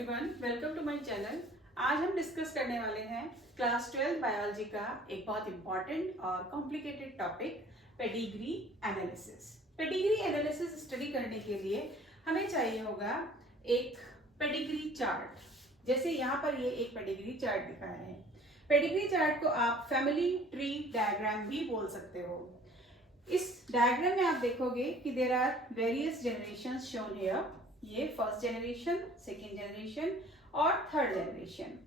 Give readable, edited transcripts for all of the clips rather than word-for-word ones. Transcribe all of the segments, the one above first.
Everyone, welcome to my channel. आज हम discuss करने वाले हैं क्लास 12 बायोलॉजी का एक बहुत इंपॉर्टेंट और complicated topic, pedigree analysis. Pedigree analysis study करने के लिए हमें चाहिए होगा एक पेडिग्री चार्ट। जैसे यहाँ पर ये एक पेडिग्री चार्ट दिखाया है। पेडिग्री चार्ट को आप फैमिली ट्री डायग्राम भी बोल सकते हो। इस डायग्राम में आप देखोगे कि there are various generations shown here. ये फर्स्ट जनरेशन, सेकेंड जनरेशन और थर्ड जनरेशन।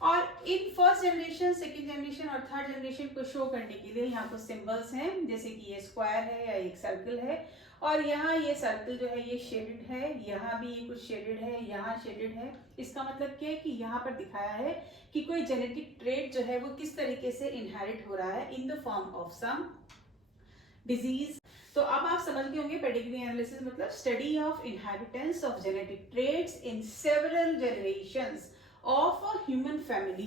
और in first generation, second generation और थर्ड जनरेशन को शो करने के लिए यहाँ कुछ सिंबल्स हैं, जैसे कि ये स्क्वायर है या एक सर्कल है। और यहाँ ये सर्कल जो है ये शेडेड है, यहाँ भी ये कुछ शेडेड है, यहाँ शेडेड है। इसका मतलब क्या है कि यहाँ पर दिखाया है कि कोई जेनेटिक ट्रेट जो है वो किस तरीके से इनहेरिट हो रहा है in the form of some disease. तो अब आप समझ गए होंगे पेडिग्री एनालिसिस मतलब study of inheritance of genetic traits in several generations of a human family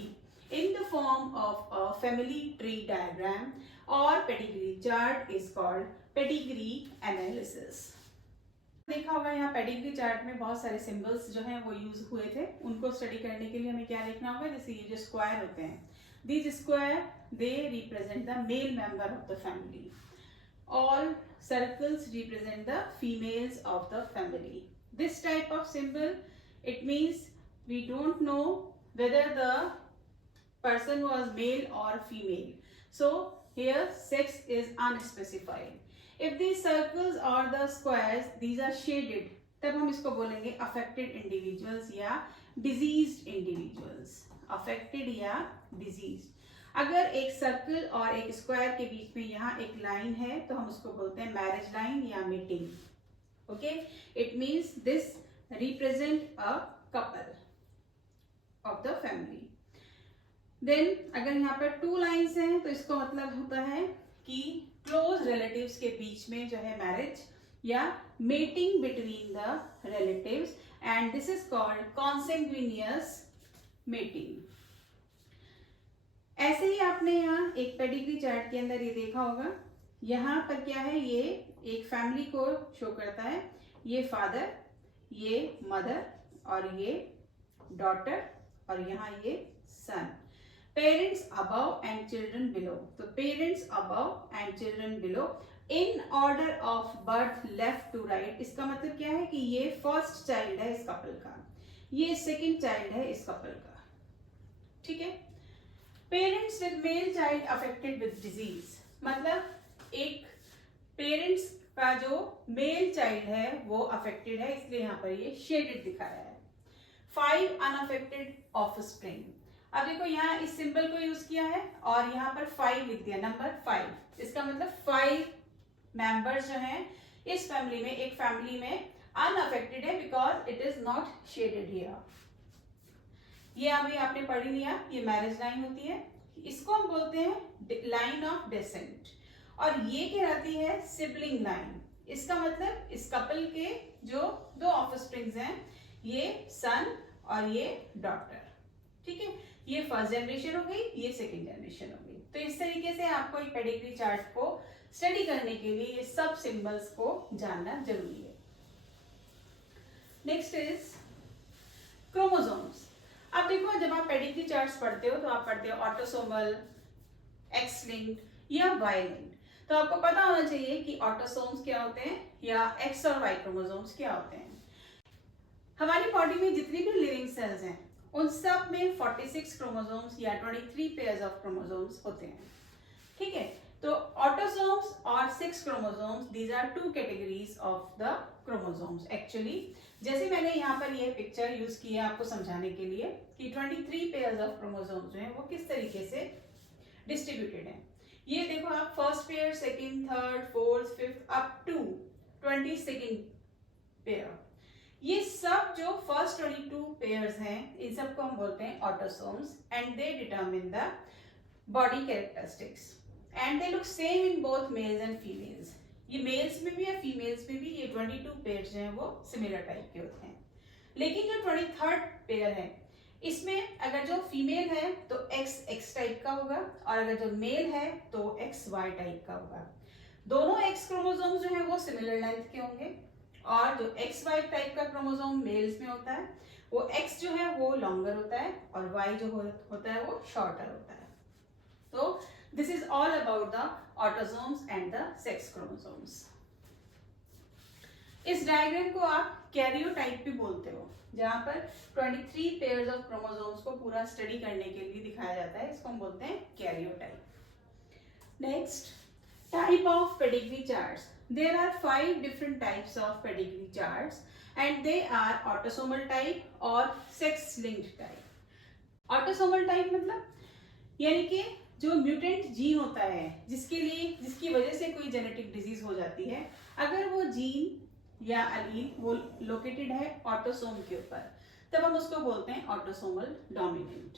in the form of a family tree diagram और pedigree chart is called pedigree analysis. देखा होगा यहाँ पेडिग्री चार्ट में बहुत सारे symbols जो हैं वो यूज हुए थे। उनको स्टडी करने के लिए हमें क्या देखना होगा, जैसे ये जो स्क्वायर होते हैं, these square they represent the male member of the family. All circles represent the females of the family. This type of symbol, it means we don't know whether the person was male or female. So here sex is unspecified. If these circles or the squares, these are shaded, तब हम इसको बोलेंगे affected individuals या diseased individuals. Affected या diseased. अगर एक circle और एक स्क्वायर के बीच में यहाँ एक लाइन है तो हम उसको बोलते हैं मैरिज लाइन या meeting. Okay, it means this represent a couple of the family. Then अगर यहाँ पर टू लाइन्स हैं तो इसको मतलब होता है कि क्लोज रिलेटिव्स के बीच में जो है मैरिज या mating between the relatives, and this is called consanguineous mating. ऐसे ही आपने यहाँ एक पेडिग्री चार्ट के अंदर ये देखा होगा, यहाँ पर क्या है, ये एक फैमिली को शो करता है. ये फादर, ये मदर और ये डॉटर और यहाँ ये son. Parents above and children below. तो parents above and children below in order of birth left to right. इसका मतलब क्या है कि ये फर्स्ट चाइल्ड है इस कपल का, ये सेकेंड चाइल्ड है इस कपल का. ठीक है. Parents with male child affected with disease, मतलब एक पेरेंट्स का जो मेल चाइल्ड है वो अफेक्टेड है, इसलिए यहाँ पर ये शेडेड दिखाया है. 5 अनअफेक्टेड ऑफस्प्रिंग. अब देखो यहाँ इस सिंबल को यूज किया है और यहाँ पर 5 लिख दिया, नंबर 5. इसका मतलब 5 मेंबर्स जो हैं इस फैमिली में, एक फैमिली में अनअफेक्टेड है because it is not shaded here. ये अभी आपने पढ़ लिया, ये मैरिज लाइन होती है, इसको हम बोलते हैं लाइन ऑफ डेसेंट. और ये कहलाती है सिबलिंग लाइन. इसका मतलब इस कपल के जो दो ऑफस्प्रिंग्स हैं, ये सन और ये डॉटर. ठीक है, ये फर्स्ट जनरेशन हो गई, ये सेकेंड जनरेशन हो गई. तो इस तरीके से आपको एक पेडिग्री चार्ट को स्टडी करने के लिए ये सब सिंबल्स को जानना जरूरी है. Next is chromosomes. अब देखो, जब आप पेडिग्री चार्ट्स पढ़ते हो तो आप पढ़ते हो ऑटोसोमल, एक्स लिंक्ड या वाई लिंक्ड. तो आपको पता होना चाहिए कि ऑटोसोम्स क्या होते हैं या एक्स और वाई क्रोमोसोम्स क्या होते हैं. हमारी बॉडी में जितनी भी लिविंग सेल्स हैं उन सब में 46 क्रोमोसोम्स या 23 पेयर्स ऑफ क्रोमोसोम्स होते हैं. ठीक है. तो ऑटोसोम्स और 6 chromosomes, these are 2 categories of the chromosomes actually. जैसे मैंने यहाँ पर ये पिक्चर यूज की है आपको समझाने के लिए कि 23 पेयर्स ऑफ क्रोमोसोम्स जो हैं वो किस तरीके से डिस्ट्रीब्यूटेड हैं. ये देखो आप, first pair, second, third, fourth, fifth up to 22nd pair. ये सब जो फर्स्ट 22 पेयर्स हैं इन सबको हम बोलते हैं autosomes, and they determine the body characteristics and they look same in both mails and females. ये मेल्स में भी या फीमेल्स में भी ये 22 पेयर्स जो हैं वो सिमिलर टाइप के होते हैं. लेकिन जो 23rd पेयर है इसमें अगर जो फीमेल है तो एक्स टाइप का होगा और अगर जो मेल है तो एक्स वाई टाइप का होगा. दोनों एक्स क्रोमोसोम जो है वो सिमिलर लेंथ के होंगे और जो एक्स वाई टाइप का क्रोमोसोम मेल्स में होता है वो X जो है वो लॉन्गर होता है और Y जो होता है वो शॉर्टर होता है। तो this is all about the autosomes and the sex chromosomes. इस डायग्राम को आप कैरियोटाइप भी बोलते हो, जहां पर 23 पेयर्स ऑफ क्रोमोसोम्स को पूरा स्टडी करने के लिए दिखाया जाता है, इसको हम बोलते हैं karyotype. Next, type of pedigree charts. There are 5 different types of pedigree charts and they are autosomal type और sex linked type. Autosomal type मतलब यानी कि जो म्यूटेंट जीन होता है जिसकी वजह से कोई जेनेटिक डिजीज हो जाती है, अगर वो जीन या अलील वो लोकेटेड है ऑटोसोम के ऊपर, तब हम उसको बोलते हैं ऑटोसोमल डोमिनेंट।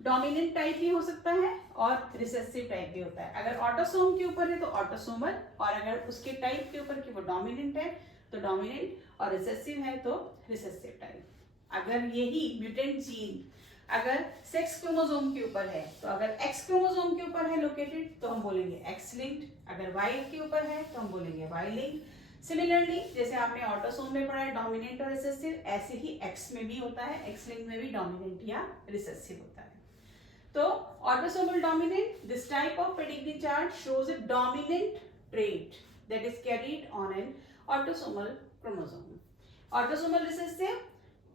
डोमिनेंट टाइप भी हो सकता है और रिसेसिव टाइप भी होता है। अगर ऑटोसोम के ऊपर है तो ऑटोसोमल, और अगर उसके टाइप के ऊपर कि वो डोमिनेंट है तो डोमिनेंट, और रिसेसिव है तो रिसेसिव टाइप। अगर यही म्यूटेंट जीन अगर सेक्स क्रोमोसोम के ऊपर है, तो अगर एक्स क्रोमोसोम के ऊपर है लोकेटेड तो हम बोलेंगे एक्स लिंक्ड, अगर वाई के ऊपर है तो हम बोलेंगे वाई लिंक्ड। सिमिलरली जैसे आपने ऑटोसोम में पढ़ा है डोमिनेंट और रिसेसिव, ऐसे ही एक्स में भी होता है, एक्स लिंक में भी डोमिनेंट या रिसेसिव होता है। तो autosomal dominant, this type of pedigree chart shows a dominant trait that is carried on an autosomal chromosome. Autosomal recessive,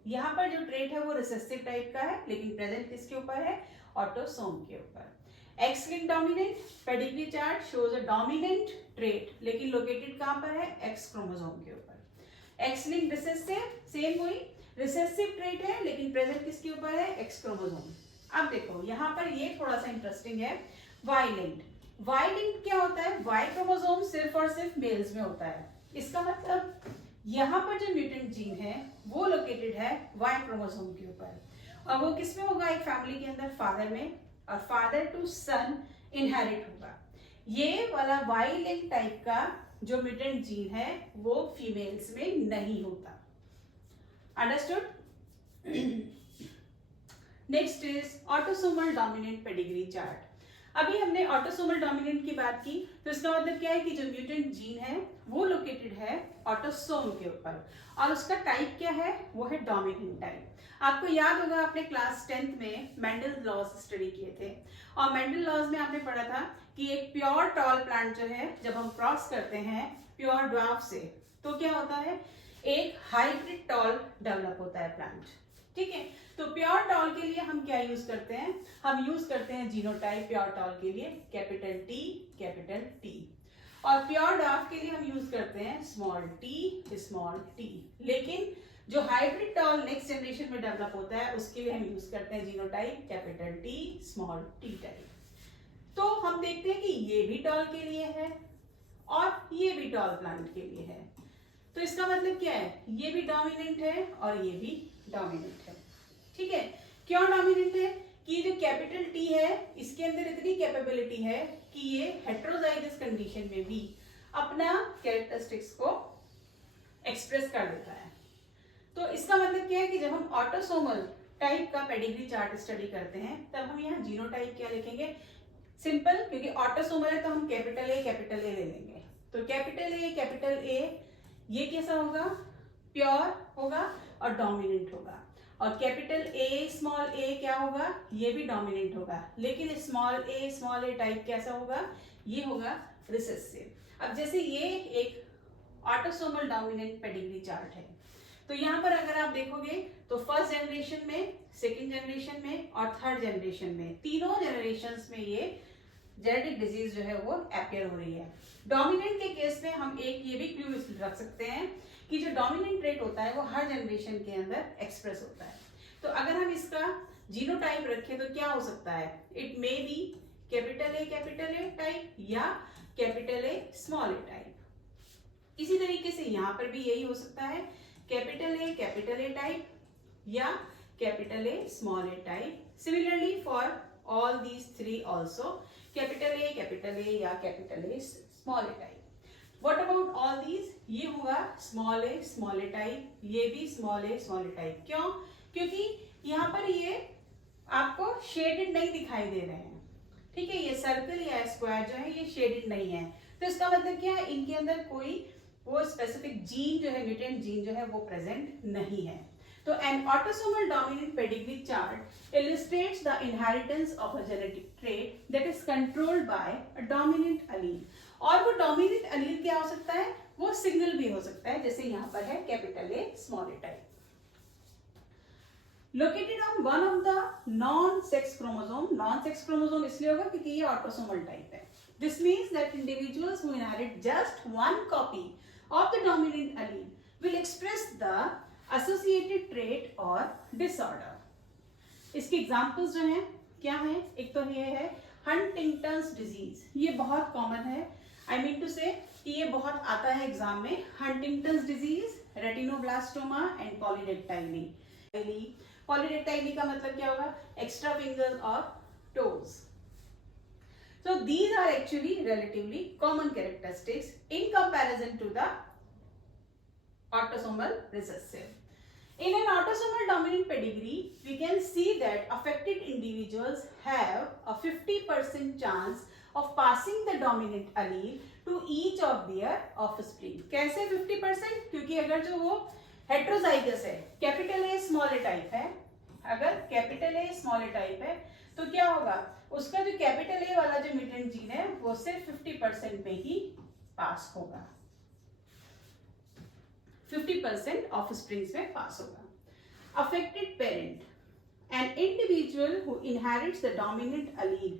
यहाँ पर जो ट्रेट है वो रिसेसिव टाइप का है, लेकिन प्रेजेंट किसके ऊपर है, ऑटोसोम के ऊपर। X link dominant pedigree chart shows a dominant trait, लेकिन लोकेटेड कहां पर है, एक्स क्रोमोसोम के ऊपर। एक्स लिंक रिसेसिव, सेम वही रिसेसिव ट्रेट है, लेकिन प्रेजेंट किसके ऊपर है, एक्स क्रोमोसोम। अब देखो यहाँ पर ये थोड़ा सा इंटरेस्टिंग है, वाई लिंक्ड। वाई लिंक्ड क्या होता है, वाई क्रोमोसोम सिर्फ और सिर्फ मेल्स में होता है। इसका मतलब यहाँ पर जो म्यूटेंट जीन है वो लोकेटेड है वाई क्रोमोसोम के ऊपर, और वो किसमें होगा, एक फैमिली के अंदर फादर में, और फादर टू सन इनहेरिट होगा। ये वाला वाई लिंक टाइप का जो म्यूटेंट जीन है वो फीमेल्स में नहीं होता। Understood? Next is autosomal dominant pedigree chart. अभी हमने ऑटोसोमल डोमिनेंट की बात की, तो इसका मतलब क्या है कि जो म्यूटेंट जीन है वो लोकेटेड है ऑटोसोम के ऊपर, और उसका टाइप क्या है, वो है डोमिनेंट टाइप। आपको याद होगा आपने क्लास 10th में मेंडल लॉज स्टडी किए थे, और मेंडल लॉज में आपने पढ़ा था कि एक प्योर टॉल प्लांट जो है जब हम क्रॉस करते हैं प्योर ड्वार्फ से, तो क्या होता है, एक हाइब्रिड टॉल डेवलप होता है प्लांट। ठीक है, तो प्योर टॉल के लिए हम क्या यूज करते हैं, हम यूज करते हैं जीनोटाइप प्योर टॉल के लिए कैपिटल टी, और प्योर ड्वार्फ के लिए हम यूज करते हैं स्मॉल टी। लेकिन जो हाइब्रिड टॉल नेक्स्ट जनरेशन में डेवलप होता है उसके लिए हम यूज करते हैं genotype capital T small T type. तो हम देखते हैं कि ये भी टॉल के लिए है और ये भी टॉल प्लांट के लिए है, तो इसका मतलब क्या है, ये भी डोमिनेंट है और ये भी डोमिनेंट है। ठीक है, क्यों डोमिनेंट है कि जो कैपिटल टी है इसके अंदर इतनी कैपेबिलिटी है कि ये हेटेरोजाइगस कंडीशन में भी अपना कैरेक्टरिस्टिक्स को एक्सप्रेस कर देता है। तो इसका मतलब क्या है कि जब हम ऑटोसोमल टाइप का पेडिग्री चार्ट स्टडी करते हैं तब हम यहाँ जीनोटाइप क्या लिखेंगे, सिंपल, क्योंकि ऑटोसोमल है तो हम कैपिटल ए ले लेंगे। तो कैपिटल ए ये कैसा होगा, प्योर होगा और डोमिनेंट होगा, और कैपिटल ए स्मॉल ए क्या होगा, ये भी डोमिनेंट होगा, लेकिन स्मॉल ए टाइप कैसा होगा, ये होगा रिसेसिव। अब जैसे ये एक ऑटोसोमल डोमिनेंट पेडिग्री चार्ट है, तो यहाँ पर अगर आप देखोगे तो फर्स्ट जनरेशन में, सेकेंड जनरेशन में और थर्ड जनरेशन में, तीनों जनरेशन्स में ये जेनेटिक डिजीज जो है वो अपीयर हो रही है। डोमिनेंट के केस में हम एक ये भी क्लू रख सकते हैं कि जो डोमिनेंट ट्रेट होता है वो हर जनरेशन के अंदर एक्सप्रेस होता है। तो अगर हम इसका जीनोटाइप रखें तो क्या हो सकता है, it may be capital A type या capital A small a type. इसी तरीके से यहाँ पर भी यही हो सकता है, कैपिटल ए टाइप या capital A small a type. Similarly for all these three also, capital A या capital A small a type. What about all these? ये होगा स्मॉल ए टाइप, ये भी स्मॉल ए टाइप। क्यों? क्योंकि यहाँ पर ये आपको शेडेड नहीं दिखाई दे रहे हैं। ठीक है, ये सर्कल या स्क्वायर जो है ये शेडेड नहीं है, तो इसका मतलब क्या है, इनके अंदर कोई वो स्पेसिफिक जीन जो है, म्यूटेंट जीन जो है वो प्रेजेंट नहीं है। तो N autosomal dominant pedigree chart illustrates the inheritance of a genetic trait that is controlled by a dominant allele. और वो डोमिनेंट allele क्या हो सकता है, वो सिंगल भी हो सकता है, जैसे यहाँ पर है capital A small a type. Located on one of the non sex chromosome. Non sex chromosome इसलिए होगा क्योंकि ये ऑटोसोमल टाइप है. This means that individuals who inherit just one copy of the dominant allele will express the associated trait or disorder. इसके examples जो हैं क्या हैं, एक तो ये है हंटिंगटन्स डिजीज. ये बहुत कॉमन है. आई मीन टू से कि ये बहुत आता है एग्जाम में. Huntington's disease, retinoblastoma and पॉलीडेक्टाइली. पॉलीडेक्टाइली का मतलब क्या होगा, एक्स्ट्रा फिंगर्स और toes. So these are actually relatively common characteristics in comparison to the autosomal recessive. In an autosomal dominant pedigree, we can see that affected individuals have a 50% chance of passing the dominant allele to each of their offspring. कैसे 50%? क्योंकि अगर जो वो heterozygous है, capital A small a type है, अगर capital A small a type है तो क्या होगा, उसका जो कैपिटल ए वाला जो म्यूटेंट जीन है वो सिर्फ 50% में ही पास होगा. 50% ऑफस्प्रिंग्स में पास होगा. Affected parent, an individual who inherits the dominant allele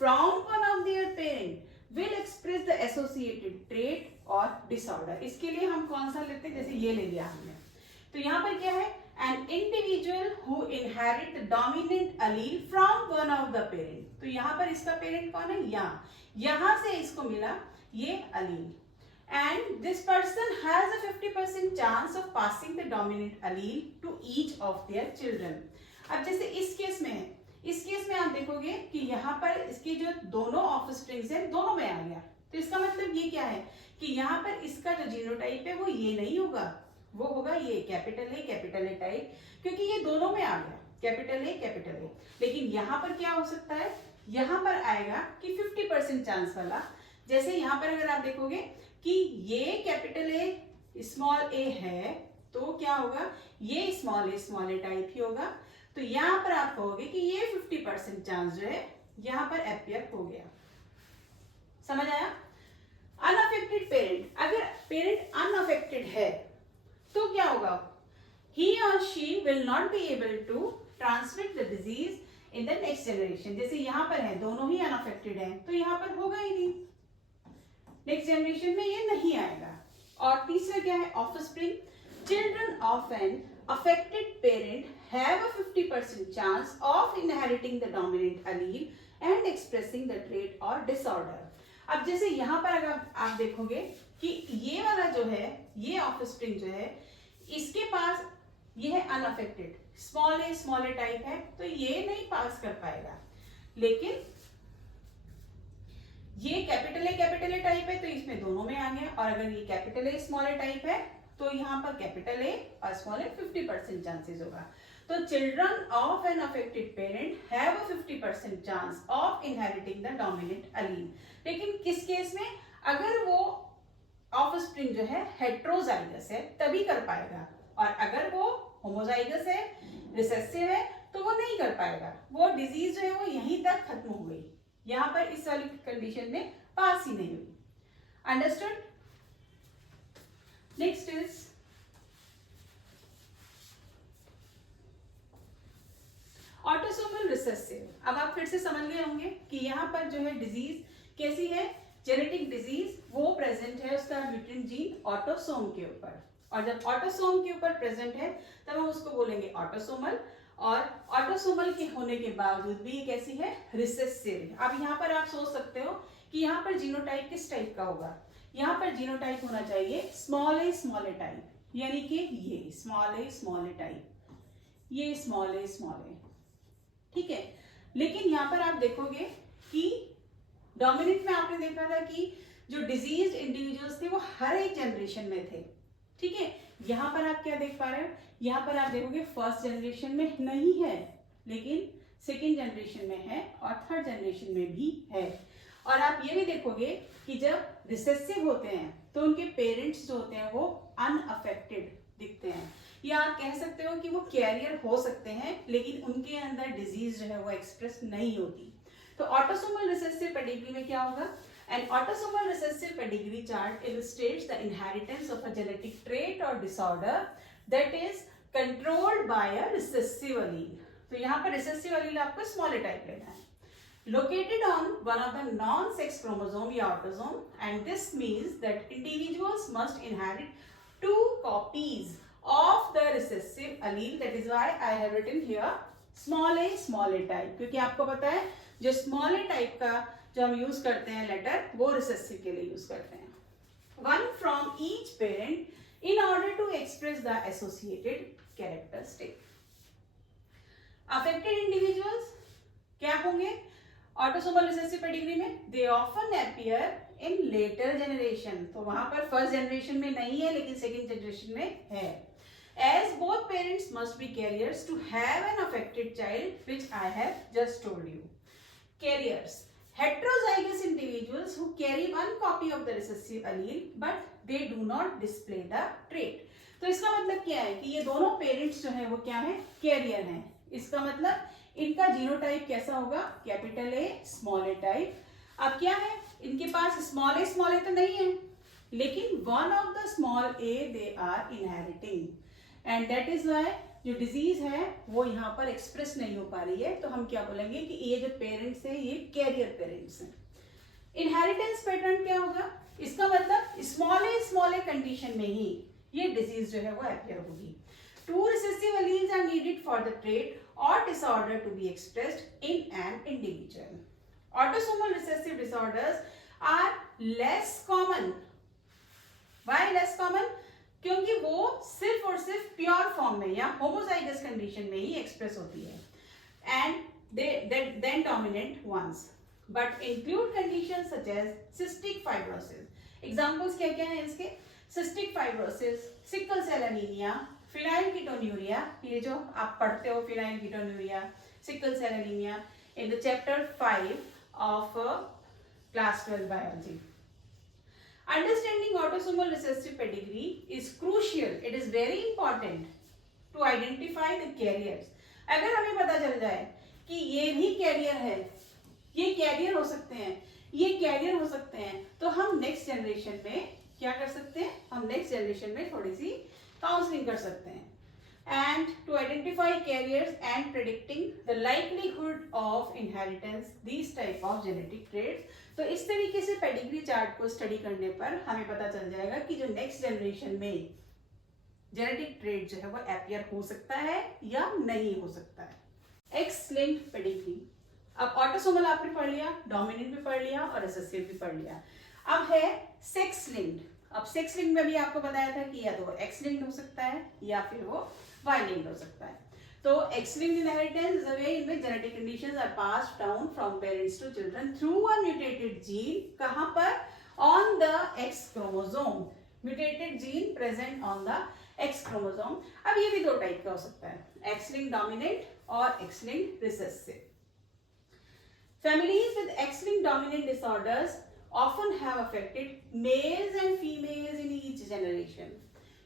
from one of their parent will express the associated trait or disorder. इसके लिए हम कौन सा लेते हैं, जैसे ये ले लिया हमने, तो यहाँ पर क्या है, an individual who inherit the dominant allele from one of the parent. तो यहाँ पर इसका पेरेंट कौन है, यहाँ से इसको मिला ये allele. And this person has a 50% chance of passing the dominant allele to each of their children. अब जैसे इस केस में है, इस केस में आप देखोगे कि यहाँ पर इसके जो दोनों ऑफस्प्रिंग्स हैं दोनों में आ गया. तो इसका मतलब ये क्या है कि यहाँ पर इसका जो जीनोटाइप है वो ये नहीं होगा, वो होगा ये कैपिटल ए टाइप, क्योंकि ये दोनों में आ गया कैपिटल ए. लेकिन यहाँ पर क्या हो सकता है, यहाँ पर आएगा कि 50% चांस वाला. जैसे यहाँ पर अगर आप देखोगे कि ये कैपिटल ए स्मॉल ए है तो क्या होगा, ये स्मॉल ए टाइप ही होगा. तो यहाँ पर आप कहोगे कि ये 50% चांस जो है यहाँ पर अपियर हो गया. समझ आया. अनअफेक्टेड पेरेंट, अगर पेरेंट अनअफेक्टेड है तो क्या होगा, he or she will not be able to transmit the disease in the next generation. जैसे यहाँ पर है दोनों ही अनअफेक्टेड हैं तो यहाँ पर होगा ही नहीं, नेक्स्ट जनरेशन में ये नहीं आएगा. और तीसरा क्या है, offspring. Children of an affected parent have a 50% chance of inheriting the dominant allele and expressing the trait or disorder. अब जैसे यहाँ पर अगर आप देखोगे कि ये वाला जो है, ये ऑफस्प्रिंग जो है, इसके पास ये है अनअफेक्टेड, स्मॉल ए टाइप है, तो ये नहीं पास कर पाएगा. लेकिन ये कैपिटल ए टाइप है तो इसमें दोनों में आ गया. और अगर ये capital A small a type है तो यहाँ पर कैपिटल ए और स्मॉल ए 50% चांसेस होगा. तो children of an affected parent have a 50% chance of inheriting the dominant allele. लेकिन किस केस में, अगर वो ऑफस्प्रिंग जो है हेट्रोजाइगस है तभी कर पाएगा, और अगर वो होमोजाइगस है, रिसेसिव है, तो वो नहीं कर पाएगा. वो डिजीज जो है वो यहीं तक खत्म हो गई, यहाँ पर इस वाली कंडीशन में पास ही नहीं हुई. Understood. Next is autosomal recessive. अब आप फिर से समझ गए होंगे कि यहाँ पर जो है डिजीज कैसी है, जेनेटिक डिजीज वो प्रेजेंट है उसका म्यूटेंट जीन ऑटोसोम के ऊपर, और जब ऑटोसोम के ऊपर प्रेजेंट है तब हम उसको बोलेंगे ऑटोसोमल. और ऑटोसोमल के होने के बावजूद भी ये कैसी है, रिसेसिव. अब यहाँ पर आप सोच सकते हो कि यहाँ पर जीनोटाइप किस टाइप का होगा. यहाँ पर जीनोटाइप होना चाहिए स्मॉल ए टाइप, यानी कि ये स्मॉल ए टाइप, ये स्मॉल ए, ठीक है. लेकिन यहाँ पर आप देखोगे कि डोमिनेंट में आपने देखा था कि जो डिजीज इंडिविजुअल्स थे वो हर एक जनरेशन में थे, ठीक है. यहाँ पर आप क्या देख पा रहे हो, यहाँ पर आप देखोगे फर्स्ट जनरेशन में नहीं है, लेकिन सेकेंड जनरेशन में है और थर्ड जनरेशन में भी है. और आप ये भी देखोगे कि जब रिसेसिव होते हैं तो उनके पेरेंट्स जो होते हैं वो अनअफेक्टेड दिखते हैं. या आप कह सकते हो कि वो कैरियर हो सकते हैं लेकिन उनके अंदर डिजीज जो है वो एक्सप्रेस नहीं होती। तो ऑटोसोमल रिसेसिव पेडिग्री में क्या होगा? An autosomal recessive pedigree chart illustrates the inheritance of a genetic trait or disorder that is controlled by a recessive allele. तो यहाँ पर recessive allele आपको small a type लेना है. Located on one of the non-sex chromosome या autosome, and this means that individuals must inherit 2 copies of the recessive allele. That is why I have written here small a type, क्योंकि आपको पता है जो small a type का जो हम use करते हैं लेटर वो रिसेसिव के लिए यूज करते हैं. One from each parent in order to express the associated characteristic. Affected individuals क्या होंगे ऑटोसोमल रिसेसिव पेडिग्री में? They often appear in later generation. तो वहां पर फर्स्ट जनरेशन में नहीं है लेकिन सेकेंड जनरेशन में है. As both parents must be carriers to have an affected child, which I have just told you. Carriers. Heterozygous individuals who carry one copy of the recessive allele but they do not display the trait. तो इसका मतलब क्या है कि ये दोनों parents जो है वो क्या है? कैरियर हैं. इसका मतलब इनका जीनोटाइप कैसा होगा? Capital A small a type. अब क्या है इनके पास स्मॉल ए तो नहीं है लेकिन one of the small a they are inheriting and that is why जो डिजीज है वो यहाँ पर एक्सप्रेस नहीं हो पा रही है. तो हम क्या बोलेंगे कि ये जो पेरेंट्स है ये कैरियर पेरेंट्स हैं. इनहेरिटेंस पैटर्न क्या होगा? इसका मतलब स्मॉल ए कंडीशन में ही ये डिजीज जो है वो अपीयर होगी. 2 recessive alleles are needed for the trait और disorder to be expressed in an individual. Autosomal recessive disorders are less common. Why less common? क्योंकि वो सिर्फ और सिर्फ प्योर फॉर्म में या होमोजाइगस कंडीशन में ही एक्सप्रेस होती है and then dominant ones but include conditions such as cystic fibrosis. Examples क्या क्या हैं इसके? Cystic fibrosis, sickle cell anaemia, phenylketonuria. ये जो आप पढ़ते हो phenylketonuria, sickle cell anaemia in the chapter 5 of class 12 biology. Understanding autosomal recessive pedigree is crucial. It is very important to identify the carriers. अगर हमें पता चल जाए कि ये भी कैरियर है, ये कैरियर हो सकते हैं, ये कैरियर हो सकते हैं, तो हम नेक्स्ट जनरेशन में क्या कर सकते हैं? हम नेक्स्ट जनरेशन में थोड़ी सी काउंसलिंग कर सकते हैं. And to identify carriers and predicting the likelihood of inheritance these type of genetic traits. तो इस तरीके से पेडिग्री चार्ट को स्टडी करने पर हमें पता चल जाएगा कि जो नेक्स्ट जनरेशन में जेनेटिक ट्रेट जो है वो अपीयर हो सकता है या नहीं हो सकता है. X linked pedigree. अब ऑटोसोमल आपने पढ़ लिया, डोमिनेंट भी पढ़ लिया और रिसेसिव भी पढ़ लिया. अब है सेक्स लिंक्ड. अब सेक्स लिंक्ड में भी आपको बताया था कि या तो एक्स लिंक्ड हो सकता है या फिर वो वाई लिंक्ड हो सकता है. तो X-linked inheritance is a way in which genetic conditions are passed down from parents to children through a mutated gene. कहाँ पर? On the X chromosome. Mutated gene present on the X chromosome. अब ये भी दो type का हो सकता है, X-linked dominant और X-linked recessive. Families with X-linked dominant disorders often have affected males and females in each generation.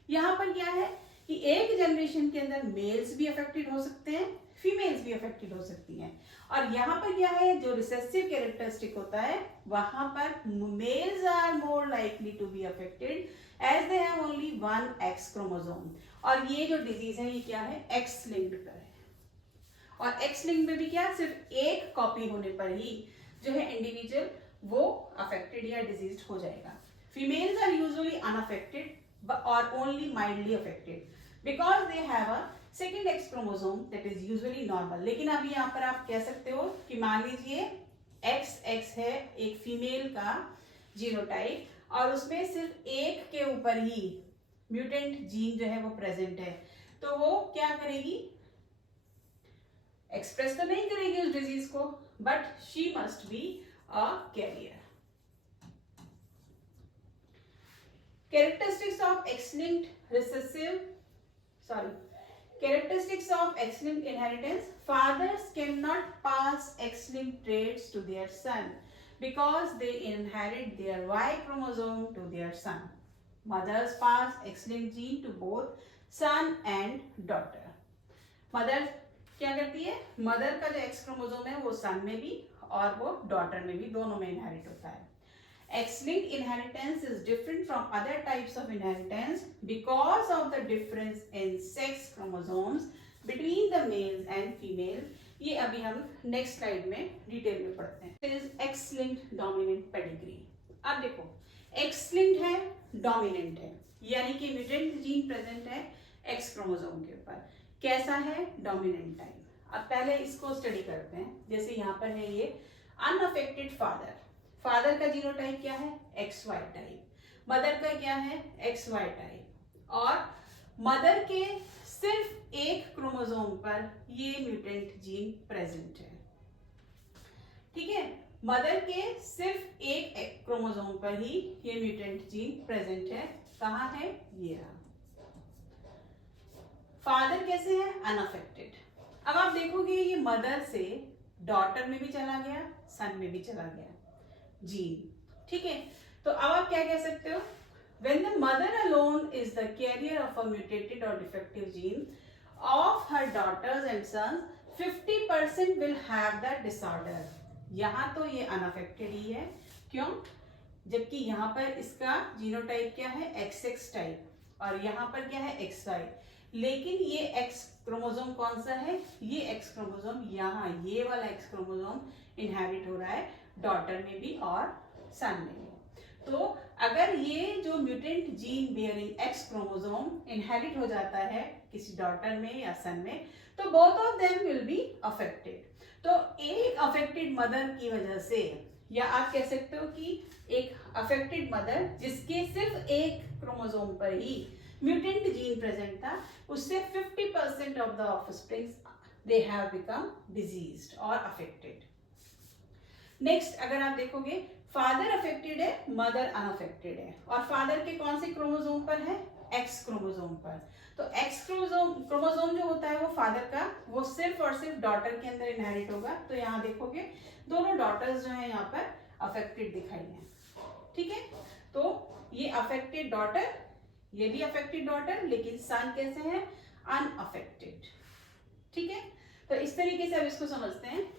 यहाँ पर क्या है कि एक जनरेशन के अंदर मेल्स भी अफेक्टेड हो सकते हैं, फीमेल्स भी अफेक्टेड हो सकती हैं. और यहाँ पर क्या है जो रिसेसिव कैरेक्टरिस्टिक होता है वहां पर males are more likely to be affected as they have only one X chromosome. और ये जो डिजीज है ये क्या है? एक्स लिंक्ड पर है. और एक्स लिंक में भी क्या सिर्फ एक कॉपी होने पर ही जो है इंडिविजुअल वो अफेक्टेड या डिजीज हो जाएगा. Females are usually unaffected or only mildly affected because they have a second X chromosome that is usually normal. लेकिन अभी यहाँ पर आप कह सकते हो कि मान लीजिए XX है एक फीमेल का जीनोटाइप और उसमें सिर्फ एक के ऊपर ही म्यूटेंट जीन जो है वो प्रेजेंट है, तो वो क्या करेगी? एक्सप्रेस तो नहीं करेगी उस डिजीज को, but she must be a carrier. Characteristics of X-linked inheritance. Fathers cannot pass X-linked traits to their son because they inherit their Y chromosome to their son. Mothers pass X-linked gene to both son and daughter. Mother क्या करती है, mother का जो x chromosome है वो सन में भी और वो डॉटर में भी, दोनों में इनहेरिट होता है। X-linked inheritance is different from other types of inheritance because of the difference in sex chromosomes between the males and female। ये अभी हम नेक्स्ट स्लाइड में डिटेल में पढ़ते हैं। It is X-linked dominant pedigree। अब देखो X-linked है, डोमिनेंट है, यानी कि म्यूटेंट जीन प्रेजेंट है X क्रोमोसोम के ऊपर। कैसा है, डोमिनेंट टाइप। अब पहले इसको स्टडी करते हैं। जैसे यहाँ पर है ये अनअफेक्टेड फादर, फादर का जीनोटाइप क्या है, XY टाइप, मदर का क्या है, XY टाइप, और मदर के सिर्फ एक क्रोमोसोम पर ये म्यूटेंट जीन प्रेजेंट है। ठीक है, मदर के सिर्फ एक क्रोमोसोम पर ही ये म्यूटेंट जीन प्रेजेंट है। कहाँ है, ये रहा। फादर कैसे है, अनअफेक्टेड। अब आप देखोगे ये मदर से डॉटर में भी चला गया, सन में भी चला गया जीन। ठीक है, तो अब आप क्या कह सकते हो, when the mother alone is the carrier of a mutated or defective gene of her daughters and sons, 50% will have the disorder। यहाँ तो ये unaffected ही है, क्यों, जबकि यहाँ पर इसका जीनोटाइप क्या है, XX टाइप, और यहाँ पर क्या है, XY। लेकिन ये X क्रोमोसोम कौन सा है, ये X क्रोमोसोम यहाँ, ये वाला X क्रोमोसोम इनहेरिट हो रहा है डॉटर में भी और सन में भी। तो अगर ये जो mutant gene bearing x chromosome inherit हो जाता है किसी डॉटर में या सन में, तो both of them will be affected. तो एक अफेक्टेड मदर की वजह से, या आप कह सकते हो कि एक अफेक्टेड मदर जिसके सिर्फ एक क्रोमोसोम पर ही म्यूटेंट जीन प्रेजेंट था, उससे 50% of the offsprings they have become diseased और अफेक्टेड। नेक्स्ट अगर आप देखोगे, फादर अफेक्टेड है, मदर अनअफेक्टेड है, और फादर के कौन से क्रोमोसोम पर है, एक्स क्रोमोसोम पर। तो एक्स क्रोमोसोम जो होता है वो फादर का, वो सिर्फ और सिर्फ डॉटर के अंदर इनहेरिट होगा। तो यहाँ देखोगे दोनों डॉटर्स जो है यहाँ पर अफेक्टेड दिखाई है। ठीक है, तो ये अफेक्टेड डॉटर, ये भी अफेक्टेड डॉटर, लेकिन सन कैसे है, अनअफेक्टेड। ठीक है, तो इस तरीके से अब इसको समझते हैं।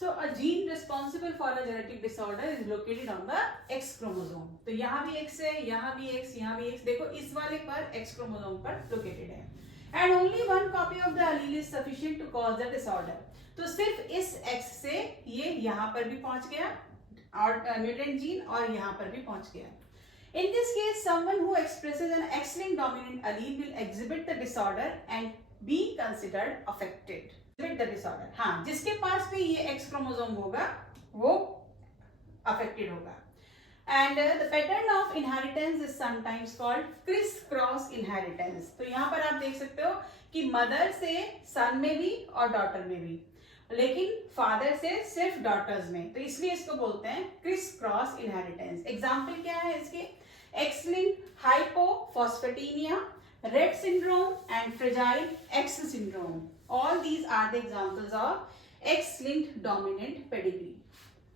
So a gene responsible for a genetic disorder is located on the X chromosome। तो यहाँ भी X है, यहाँ भी X, यहाँ भी X। देखो इस वाले पर X chromosome पर located है। And only one copy of the allele is sufficient to cause the disorder। तो सिर्फ इस X से ये यहाँ पर भी पहुँच गया और mutant gene, और यहाँ पर भी पहुँच गया। In this case, someone who expresses an X-linked dominant allele will exhibit the disorder and be considered affected। The disorder, हाँ, जिसके पास भी ये एक्स क्रोमोसोम होगा वो अफेक्टेड होगा। And the pattern of inheritance is sometimes called criss cross inheritance. तो यहाँ पर आप देख सकते हो कि मदर से सन में भी और डॉटर में भी, लेकिन फादर से सिर्फ डॉटर्स में, तो इसलिए इसको बोलते हैं क्रिस क्रॉस इनहेरिटेंस। एग्जाम्पल क्या है इसके, x-linked हाइपोफॉस्फेटीमिया, Rett syndrome and fragile X syndrome। All these are the examples of X-linked dominant pedigree।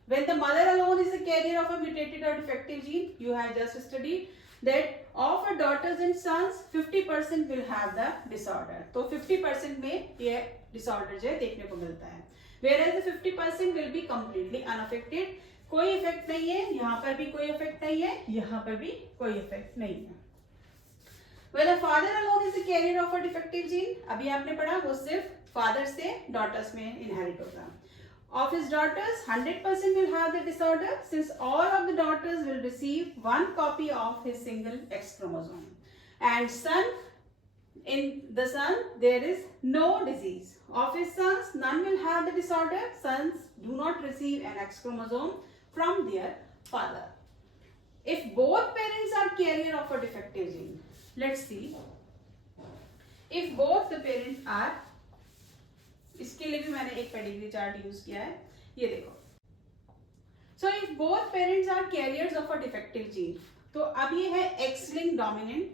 When the mother alone is the carrier of a mutated or defective gene, you have just studied that of her daughters and sons, 50% will have the disorder। तो 50% में ये disorder जो है देखने को मिलता है। Whereas the 50% will be completely unaffected। कोई इफेक्ट नहीं है, यहाँ पर भी कोई इफेक्ट नहीं है, यहाँ पर भी कोई इफेक्ट नहीं है। When a father alone is the carrier of a defective gene, अभी आपने पढ़ा वो सिर्फ फादर से डॉटर्स में इनहेरिट होगा। Of his daughters, 100% will have the disorder since all of the daughters will receive one copy of his single X chromosome, and in the son there is no disease। Of his sons, none will have the disorder. Sons do not receive an X chromosome from their father। If both parents are carrier of a defective gene, let's see if both the parents are, इसके लिए भी मैंने एक pedigree chart use किया है, ये देखो। So if both parents are carriers of a defective gene, तो अब ये है X-linked dominant,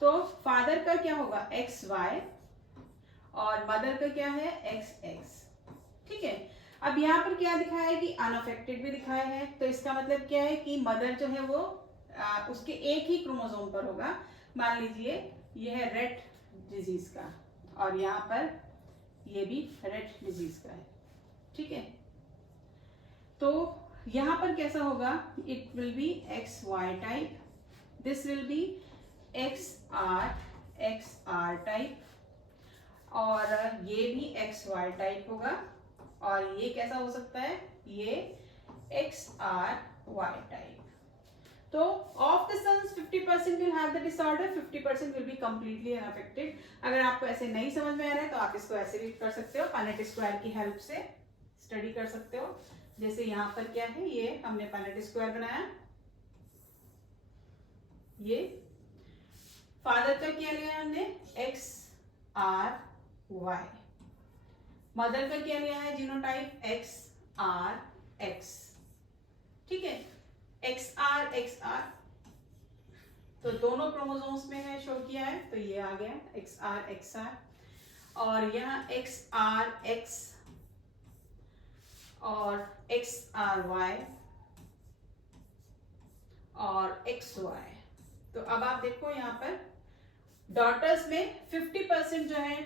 तो फादर का क्या होगा XY और मदर का क्या है XX। ठीक है, अब यहाँ पर क्या दिखाया है कि अनअफेक्टेड भी दिखाया है, तो इसका मतलब क्या है कि मदर जो है वो उसके एक ही क्रोमोसोम पर होगा। मान लीजिए ये है रेट डिजीज का, और यहाँ पर ये भी रेट डिजीज का है, ठीक है। तो यहाँ पर कैसा होगा, it will be XY type, this will be XR type, और ये भी XY टाइप होगा, और ये कैसा हो सकता है, ये XRY टाइप। तो of the sons 50% will have the disorder, 50% will be completely unaffected। अगर आपको ऐसे नहीं समझ में आ रहा है तो आप इसको ऐसे भी कर सकते हो, पनेट स्क्वायर की हेल्प से स्टडी कर सकते हो। जैसे यहाँ पर क्या है, ये हमने पनेट स्क्वायर बनाया, ये फादर का क्या लिया हमने XRY, मदर का क्या लिया है जीनोटाइप XRX, ठीक है, XR तो दोनों क्रोमोसोम्स में है, शो किया है, तो ये आ गया XR, और यहाँ XRX और XRY और XY। तो अब आप देखो यहाँ पर डॉटर्स में 50% जो है,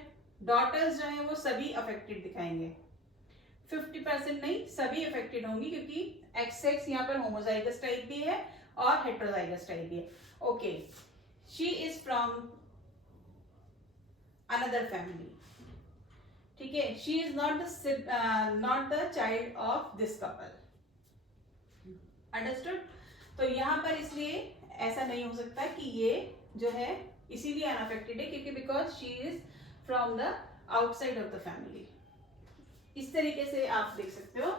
डॉटर्स जो है वो सभी अफेक्टेड दिखाएंगे, 50% नहीं, सभी अफेक्टेड होंगी, क्योंकि XX यहाँ पर होमोजाइगस टाइप भी है और हेटेरोजाइगस टाइप भी है। Okay, she is from another family, ठीक है, she is not the child of this couple, understood. तो यहाँ पर इसलिए ऐसा नहीं हो सकता कि ये जो है इसीलिए अनअफेक्टेड है, क्योंकि because she is from the outside of the family. इस तरीके से आप देख सकते हो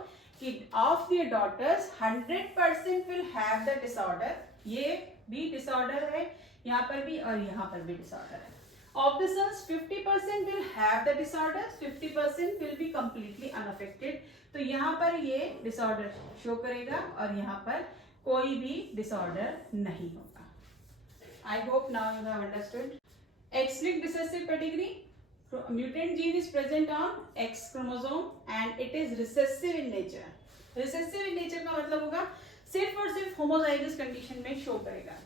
कि of the daughters 100% will have the disorder, ये भी डिसऑर्डर है, यहाँ पर भी और यहाँ पर भी डिसऑर्डर है। Of the sons 50% will have the disorder, 50% will be completely unaffected. तो यहाँ पर ये डिसऑर्डर शो करेगा और यहाँ पर कोई भी डिसऑर्डर नहीं होगा। I hope now you have understood. X-linked recessive pedigree, mutant gene is present on X chromosome and it is recessive in nature। recessive in nature का मतलब होगा सिर्फ और सिर्फ होमोजाइगस कंडीशन में शो करेगा।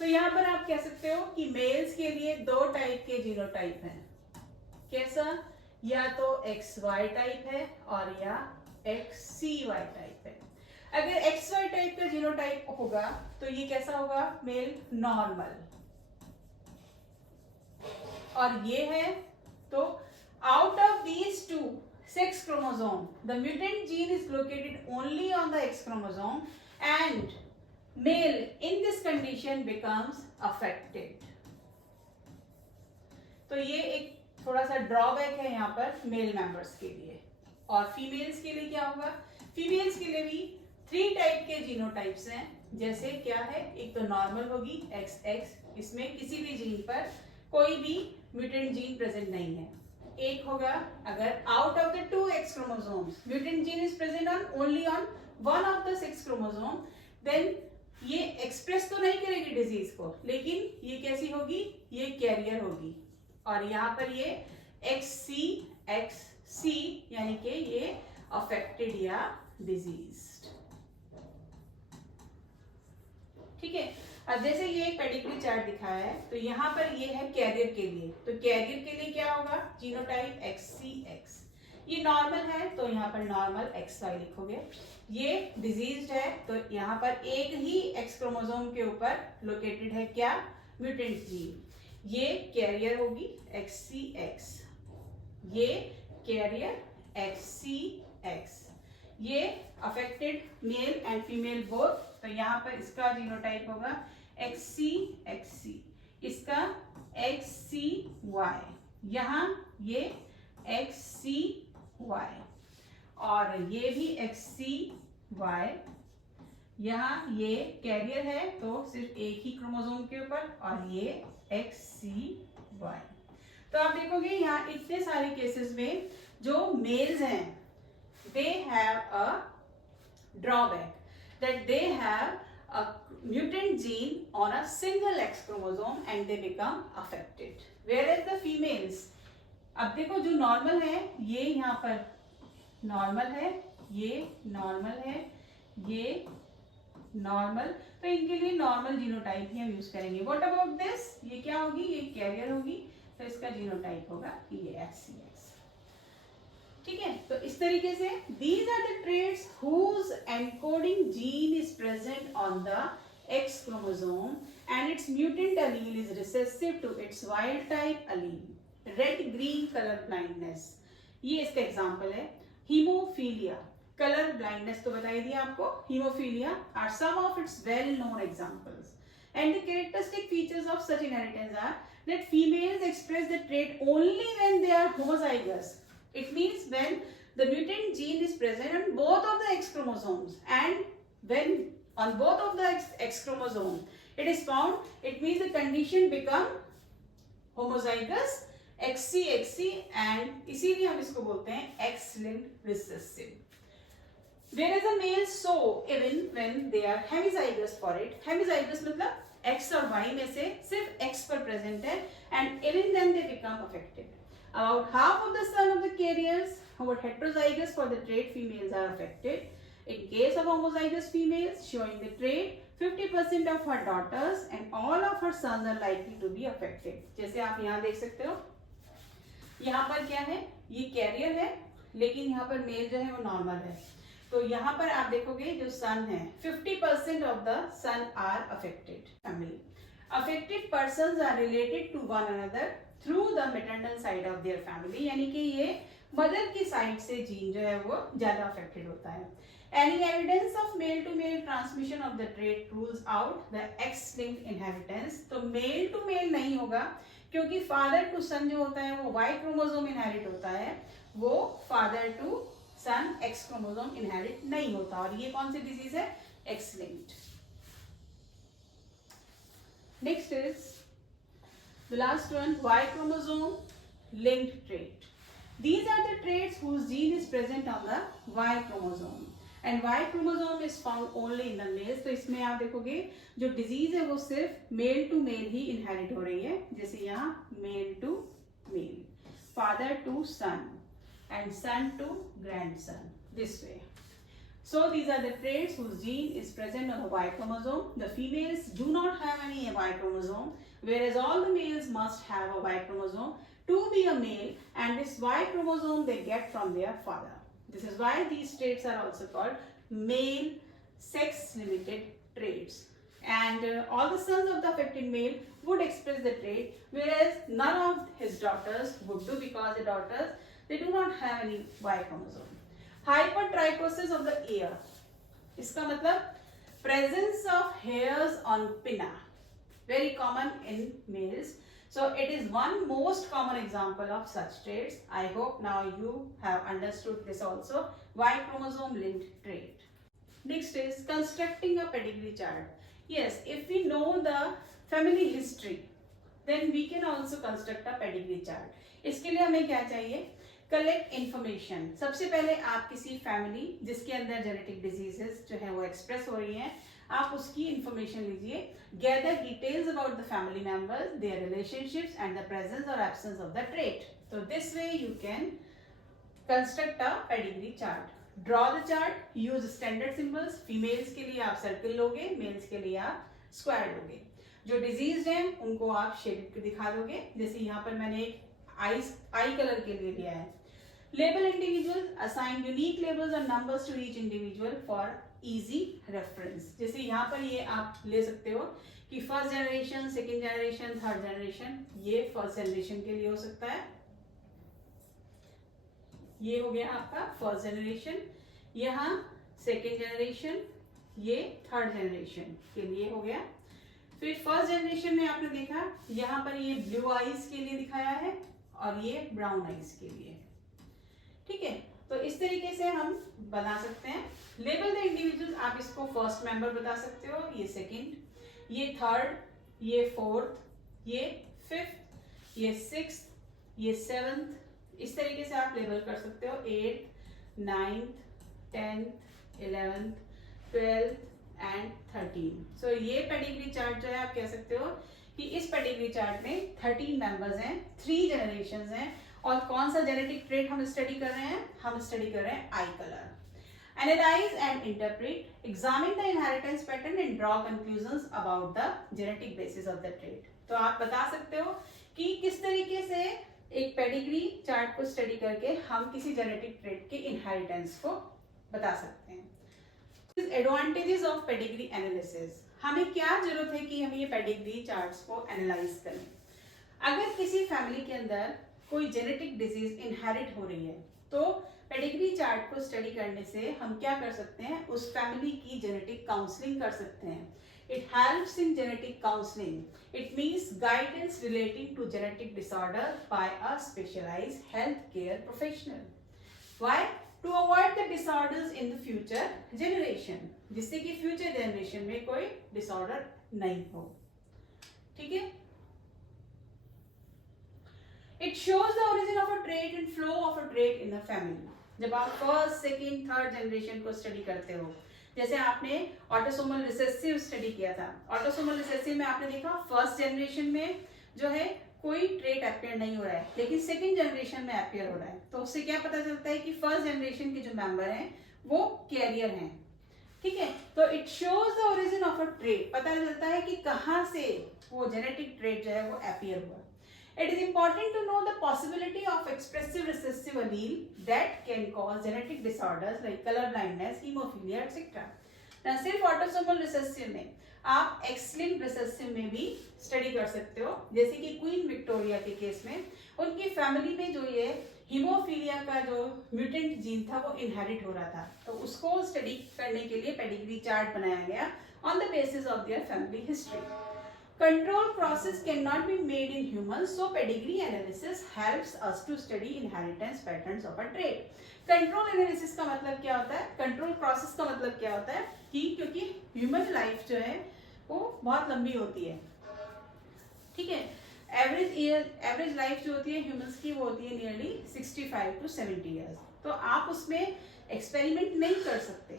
तो यहाँ पर आप कह सकते हो कि मेल्स के लिए दो टाइप के जीनोटाइप हैं, कैसा, या तो XY टाइप है और या XCY टाइप है। अगर XY टाइप का जीनोटाइप होगा तो ये कैसा होगा, मेल नॉर्मल, और ये है तो out of these two sex chromosome the mutant gene is located only on the X chromosome and male in this condition becomes affected। तो ये एक थोड़ा सा ड्रॉबैक है यहाँ पर मेल मेंबर्स के लिए। और फीमेल्स के लिए क्या होगा, फीमेल्स के लिए भी 3 टाइप के जीनोटाइप्स हैं। जैसे क्या है, एक तो नॉर्मल होगी XX, इसमें किसी भी जीन पर कोई भी म्यूटेंट जीन प्रेजेंट नहीं है। एक होगा अगर out of the 2 X chromosomes mutant gene is present on only on 1 of the 6 chromosome, then ये एक्सप्रेस तो नहीं करेगी डिजीज को, लेकिन ये कैसी होगी, ये कैरियर होगी। और यहाँ पर ये XCXC यानी कि ये अफेक्टेड या डिजीज्ड, ठीक है। अब जैसे ये एक पेडिग्री चार्ट दिखाया है, तो यहाँ पर ये है कैरियर के लिए, तो कैरियर के लिए क्या होगा, जीनोटाइप XCX। ये नॉर्मल है तो यहाँ पर नॉर्मल XY लिखोगे। ये डिजीज्ड है तो यहाँ पर एक ही X क्रोमोसोम के ऊपर लोकेटेड है क्या, म्यूटेंट जीन। ये कैरियर होगी XCX, ये कैरियर XCX, ये affected male and female both, तो यहाँ पर इसका जीनोटाइप होगा XCXC, इसका XCY, यहाँ ये XCY और ये भी XCY। यहाँ ये कैरियर है तो सिर्फ एक ही क्रोमोसोम के ऊपर, और ये XCY। तो आप देखोगे यहाँ इतने सारे केसेस में जो मेल्स हैं they have a drawback that they have a mutant gene on a single X chromosome and they become affected, whereas the females, अब देखो जो नॉर्मल है ये यहाँ पर नॉर्मल है, ये नॉर्मल है, ये नॉर्मल, तो इनके लिए नॉर्मल जीनोटाइप ही हम यूज करेंगे। व्हाट अबाउट दिस, ये क्या होगी, ये कैरियर होगी, तो इसका जीनोटाइप होगा ये XCX। ठीक है, तो इस तरीके से these are the traits whose encoding gene is present on the X chromosome and its mutant allele is recessive to its wild type allele. Red green color blindness, ये इसका एग्जाम्पल है। हीमोफीलिया, कलर ब्लाइंडनेस तो बताई दिया आपको। Haemophilia are some of its well known examples and the characteristic features of such inheritance are that females express the trait only when they are homozygous. It means when the mutant gene is present on both of the X chromosomes, and when on both of the X chromosome it is found, it means the condition become homozygous XCXC and इसीलिए हम इसको बोलते हैं X-linked recessive. Whereas a male so even when they are hemizygous for it, hemizygous मतलब X और Y में से सिर्फ X पर present है, and even then they become affected. About half of the son of the carriers who are heterozygous for the trait females are affected. In case of homozygous females showing the trait, 50% of her daughters and all of her sons are likely to be affected. जैसे आप यहाँ देख सकते हो, यहाँ पर क्या है, ये कैरियर है, लेकिन यहाँ पर मेल जो है वो नॉर्मल है। तो यहाँ पर आप देखोगे जो सन है 50% of the son are affected family. Affected persons are related to one another through the maternal side of their family, यानी कि ये मदर की साइड से जीन जो है वो ज्यादा अफेक्टेड होता है। Any evidence of male to male transmission of the trait rules out the X-linked inheritance. तो मेल टू मेल नहीं होगा, क्योंकि फादर टू सन जो होता है वो Y क्रोमोसोम इनहेरिट होता है, वो father to son X chromosome inherit नहीं होता। और ये कौन सी डिजीज है? X-linked. Next is the last one, Y chromosome linked trait. These are the traits whose gene is present on the Y chromosome. And Y chromosome is found only in the males. तो इसमें आप देखोगे जो disease है वो सिर्फ male to male ही inherit हो रही है, जैसे यहाँ male to male, father to son and son to grandson, this way. So these are the traits whose gene is present on the Y chromosome. The females do not have any Y chromosome, whereas all the males must have a Y chromosome to be a male, and this Y chromosome they get from their father. This is why these traits are also called male sex-limited traits. And all the sons of the affected male would express the trait, whereas none of his daughters would do, because the daughters, they do not have any Y chromosome. Hypertrichosis of the ear. इसका मतलब presence of hairs on pinna, very common in males. So it is one most common example of such traits. I hope now you have understood this also. Y chromosome linked trait. Next is constructing a pedigree chart. Yes, if we know the family history, then we can also construct a pedigree chart. इसके लिए हमें क्या चाहिए? Collect information. सबसे पहले आप किसी family जिसके अंदर जेनेटिक डिजीजेस जो है वो एक्सप्रेस हो रही हैं, आप उसकी इंफॉर्मेशन लीजिए। Gather details about the family members, there relationships and the presence और एब्सेंस ऑफ द ट्रेट। तो this way you can construct a pedigree chart. Draw the chart, use standard symbols. Females के लिए आप circle लोगे, mails के लिए आप square लोगे। जो डिजीज हैं उनको आप शेडेड दिखा दोगे, जैसे यहाँ पर मैंने एक आई कलर के लिए लिया है। Label individuals, assign unique labels and numbers to each individual for easy reference. जैसे यहाँ पर ये आप ले सकते हो कि first generation, second generation, third generation, ये फर्स्ट जनरेशन के लिए हो सकता है। ये हो गया आपका फर्स्ट जनरेशन, यहाँ सेकेंड जनरेशन, ये थर्ड जनरेशन के लिए हो गया। फिर फर्स्ट जनरेशन में आपने देखा यहाँ पर ये ब्लू आईज के लिए दिखाया है और ये ब्राउन आईज के लिए। ठीक है, तो इस तरीके से हम बना सकते हैं। लेबल द इंडिविजुअल, आप इसको फर्स्ट मेंबर बता सकते हो, ये सेकंड, ये थर्ड, ये फोर्थ, ये फिफ्थ, ये सिक्स्थ, ये सेवंथ। इस तरीके से आप लेबल कर सकते हो। 8th, 9th, 10th, 11th, 12th and 13। सो ये पेडिग्री चार्ट जो है आप कह सकते हो कि इस पेडिग्री चार्ट में 13 मेंबर्स हैं, 3 जनरेशंस हैं। और कौन सा जेनेटिक ट्रेट हम स्टडी कर रहे हैं? हम स्टडी कर रहे हैं आई colour. Analyse and interpret, examine the inheritance pattern and draw conclusions about the genetic basis of the trait. तो आप बता सकते हो कि किस तरीके से एक पेडिग्री चार्ट को स्टडी करके हम किसी जेनेटिक ट्रेट के इनहेरिटेंस को बता सकते हैं। एडवांटेजेस ऑफ पेडिग्री एनालिसिस, हमें क्या जरूरत है कि हम ये पेडिग्री चार्ट्स को एनालाइज करें। अगर किसी फैमिली के अंदर कोई जेनेटिक डिजीज इनहेरिट हो रही है तो पेडिग्री चार्ट को स्टडी करने से हम क्या कर सकते हैं, उस फैमिली की जेनेटिक काउंसलिंग कर सकते हैं। It helps in genetic counseling. It means guidance relating to genetic disorder by a specialized healthcare professional. Why? To avoid the disorders in the future generation. जिससे कि future generation में कोई disorder नहीं हो। ठीक है? It shows the origin of a trait and flow of a trait in a family. जब आप फर्स्ट, सेकेंड, थर्ड जनरेशन को स्टडी करते हो, जैसे आपने ऑटोसोमल रिसेसिव स्टडी किया था, ऑटोसोमल रिसेसिव में आपने देखा फर्स्ट जनरेशन में जो है कोई ट्रेट अपियर नहीं हो रहा है, लेकिन सेकंड जनरेशन में अपियर हो रहा है। तो उससे क्या पता चलता है कि फर्स्ट जनरेशन के जो मेंबर हैं वो कैरियर हैं। ठीक है, तो it shows the origin of a trait, पता चलता है कि कहाँ से वो जेनेटिक ट्रेट जो है वो अपियर हुआ। It is important to know the possibility of expressive recessive allele that can cause genetic disorders like color blindness, hemophilia, etc. ना सिर्फ ऑटोसोमल रिसेसिव में, आप X-linked रिसेसिव में भी स्टडी कर सकते हो। जैसे कि क्वीन विक्टोरिया के केस में उनकी फैमिली में जो ये हीमोफीलिया का जो म्यूटेंट जीन था वो इनहेरिट हो रहा था, तो उसको स्टडी करने के लिए पेडिग्री चार्ट बनाया गया on the basis of their family history. Control process cannot be made in humans, so pedigree analysis helps us to study inheritance patterns of a trait. Control analysis का मतलब क्या होता है? Control process का मतलब क्या होता है कि क्योंकि ह्यूमन लाइफ जो है वो बहुत लंबी होती है, ठीक है, एवरेज लाइफ जो होती है ह्यूमंस की वो होती है नियरली 65 to 70 ईयर्स। तो आप उसमें एक्सपेरिमेंट नहीं कर सकते,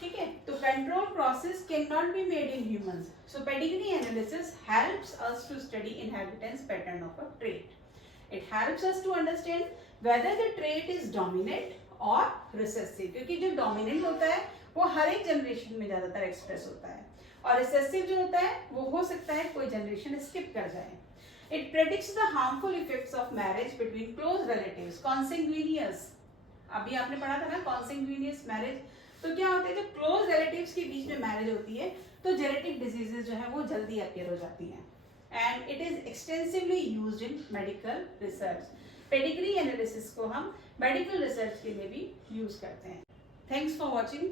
ठीक है। तो control process can not be made in humans, so pedigree analysis helps us to study inheritance pattern of a trait. It helps us to understand whether the trait is dominant और recessive, क्योंकि जो dominant होता है वो हर एक generation में ज्यादातर express होता है, और रिसेसिव जो होता है वो हो सकता है कोई जनरेशन स्किप कर जाए। It predicts the harmful effects of marriage between close relatives, consanguineous, अभी आपने पढ़ा था ना कॉन्सेंग्यूनियस मैरिज। तो क्या होता है, जब क्लोज रिलेटिव्स के बीच में मैरिज होती है तो जेनेटिक डिजीजेस जो है वो जल्दी अपियर हो जाती हैं, and it is extensively used in medical research. Pedigree analysis को हम मेडिकल रिसर्च के लिए भी यूज करते हैं। Thanks for watching.